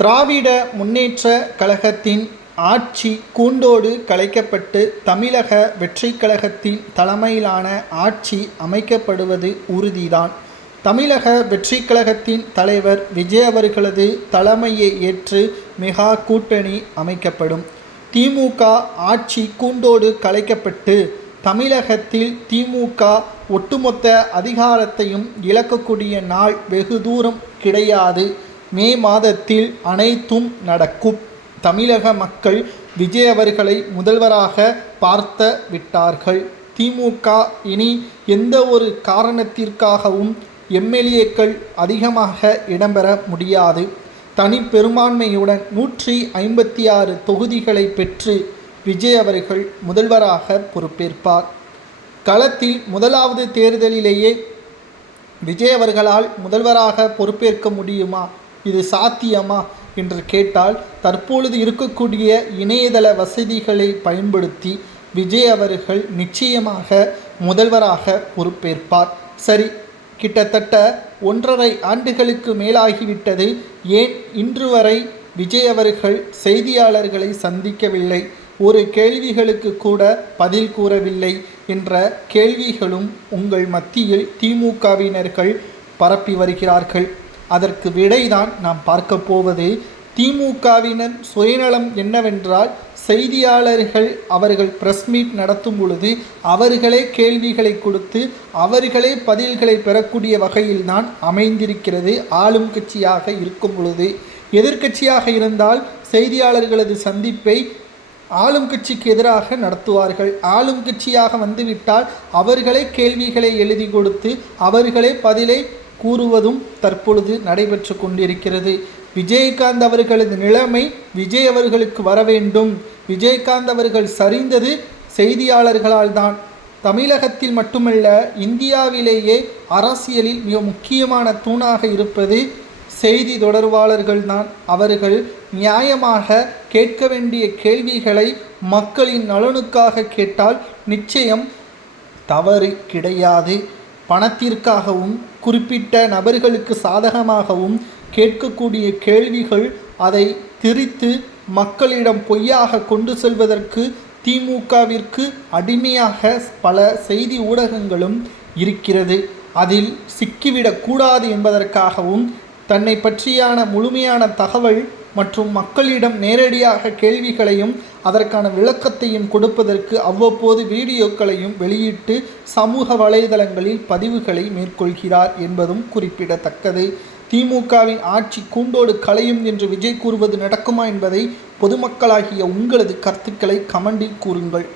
திராவிட முன்னேற்ற கழகத்தின் ஆட்சி கூண்டோடு கலைக்கப்பட்டு தமிழக வெற்றி கழகத்தின் தலைமையிலான ஆட்சி அமைக்கப்படுவது உறுதிதான். தமிழக வெற்றி கழகத்தின் தலைவர் விஜய் அவர்களது தலைமையை ஏற்று மெகா கூட்டணி அமைக்கப்படும். திமுக ஆட்சி கூண்டோடு கலைக்கப்பட்டு தமிழகத்தில் திமுக ஒட்டுமொத்த அதிகாரத்தையும் இழக்கக்கூடிய நாள் வெகு தூரம் கிடையாது. மே மாதத்தில் அனைத்தும் நடக்கும். தமிழக மக்கள் விஜய் அவர்களை முதல்வராக பார்த்த விட்டார்கள். திமுக இனி எந்த ஒரு காரணத்திற்காகவும் எம்எல்ஏக்கள் அதிகமாக இடம்பெற முடியாது. தனி பெரும்பான்மையுடன் நூற்றி ஐம்பத்தி ஆறு தொகுதிகளை பெற்று விஜய் அவர்கள் முதல்வராக பொறுப்பேற்பார். களத்தில் முதலாவது தேர்தலிலேயே விஜய் அவர்களால் முதல்வராக பொறுப்பேற்க முடியுமா? இது சாத்தியமா? என்று கேட்டால் தற்பொழுது இருக்கக்கூடிய இணையதள வசதிகளை பயன்படுத்தி விஜய் அவர்கள் நிச்சயமாக முதல்வராக பொறுப்பேற்பார். சரி கிட்டத்தட்ட ஒன்றரை ஆண்டுகளுக்கு மேலாகிவிட்டது ஏன் இன்று வரை விஜய் அவர்கள் செய்தியாளர்களை சந்திக்கவில்லை? ஒரு கேள்விகளுக்கு கூட பதில் கூறவில்லை என்ற கேள்விகளும் உங்கள் மத்தியில் திமுகவினர்கள் பரப்பி வருகிறார்கள். அதற்கு விடைதான் நாம் பார்க்க போவது. திமுகவினர் சுயநலம் என்னவென்றால் செய்தியாளர்கள் அவர்கள் பிரஸ் மீட் நடத்தும் பொழுது அவர்களே கேள்விகளை கொடுத்து அவர்களே பதில்களை பெறக்கூடிய வகையில்தான் அமைந்திருக்கிறது ஆளும் கட்சியாக இருக்கும் பொழுது. எதிர்க்கட்சியாக இருந்தால் செய்தியாளர்களது சந்திப்பை ஆளும் கட்சிக்கு எதிராக நடத்துவார்கள். ஆளும் கட்சியாக வந்துவிட்டால் அவர்களே கேள்விகளை எழுதி கொடுத்து அவர்களே பதிலை கூறுவதும் தற்பொழுது நடைபெற்று கொண்டிருக்கிறது. விஜயகாந்த் அவர்களது நிலைமை விஜய் அவர்களுக்கு வர வேண்டும். விஜயகாந்த் அவர்கள் சரிந்தது செய்தியாளர்களால் தான். தமிழகத்தில் மட்டுமல்ல இந்தியாவிலேயே அரசியலில் மிக முக்கியமான தூணாக இருப்பது செய்தி தொடர்பாளர்கள் தான். அவர்கள் நியாயமாக கேட்க வேண்டிய கேள்விகளை மக்களின் நலனுக்காக கேட்டால் நிச்சயம் தவறு கிடையாது. பணத்திற்காகவும் குறிப்பிட்ட நபர்களுக்கு சாதகமாகவும் கேட்கக்கூடிய கேள்விகள் அதை திரித்து மக்களிடம் பொய்யாக கொண்டு செல்வதற்கு திமுகவிற்கு அடிமையாக பல செய்தி ஊடகங்களும் இருக்கிறது. அதில் சிக்கிவிடக்கூடாது என்பதற்காகவும் தன்னை பற்றியான முழுமையான தகவல் மற்றும் மக்களிடம் நேரடியாக கேள்விகளையும் அதற்கான விளக்கத்தையும் கொடுப்பதற்கு அவ்வப்போது வீடியோக்களையும் வெளியிட்டு சமூக வலைதளங்களில் பதிவுகளை மேற்கொள்கிறார் என்பதும் குறிப்பிடத்தக்கது. திமுகவின் ஆட்சி கூண்டோடு களையும் என்று விஜய் கூறுவது நடக்குமா என்பதை பொதுமக்களாகிய உங்களது கருத்துக்களை கமெண்டில் கூறுங்கள்.